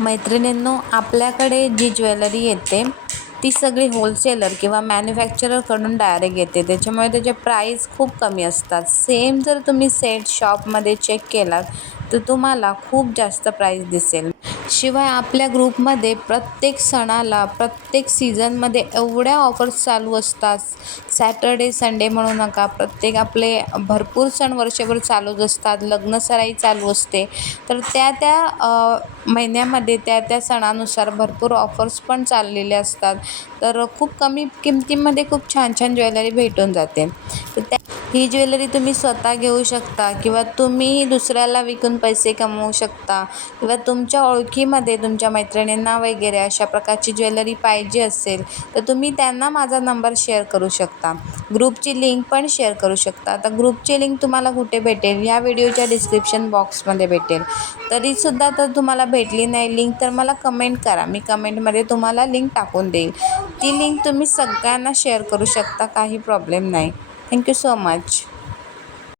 मैत्रिणींनो, आपल्याकडे जी ज्वेलरी येते ती सगळी होलसेलर किंवा मॅन्युफॅक्चररकडून डायरेक्ट येते. त्याच्यामुळे त्याचे प्राईस खूप कमी असतात. सेम जर तुम्ही सेट शॉपमध्ये चेक केलात तर तुम्हाला खूप जास्त प्राईस दिसेल. शिवाय आपल्या ग्रुपमध्ये प्रत्येक सणाला, प्रत्येक सीझनमध्ये एवढ्या ऑफर्स चालू असतात. सॅटर्डे संडे म्हणू नका, प्रत्येक आपले भरपूर सण वर्षभर चालूच असतात. लग्नसराई चालू असते. तर त्या महिन्यामध्ये त्या सणानुसार भरपूर ऑफर्स पण चाललेले असतात. तर खूप कमी किमतीमध्ये खूप छान छान ज्वेलरी भेटून जाते. तर ही ज्वेलरी तुम्ही स्वतः घेऊ शकता किंवा तुम्ही दुसऱ्याला विकून पैसे कमवू शकता किंवा तुमच्या ओळखीमध्ये तुमच्या मैत्रिणींना वगैरे अशा प्रकारची ज्वेलरी पाहिजे असेल तर तुम्ही त्यांना माझा नंबर शेअर करू शकता. ग्रुपची लिंक पण शेअर करू शकता. आता ग्रुपची लिंक तुम्हाला कुठे भेटेल? ह्या व्हिडिओच्या डिस्क्रिप्शन बॉक्समध्ये भेटेल. तरीसुद्धा तर तुम्हाला भेटली नाही लिंक तर मला कमेंट करा. मी कमेंटमध्ये तुम्हाला लिंक टाकून देईल. ती लिंक तुम्ही सगळ्यांना शेअर करू शकता. काही प्रॉब्लेम नाही. Thank you so much.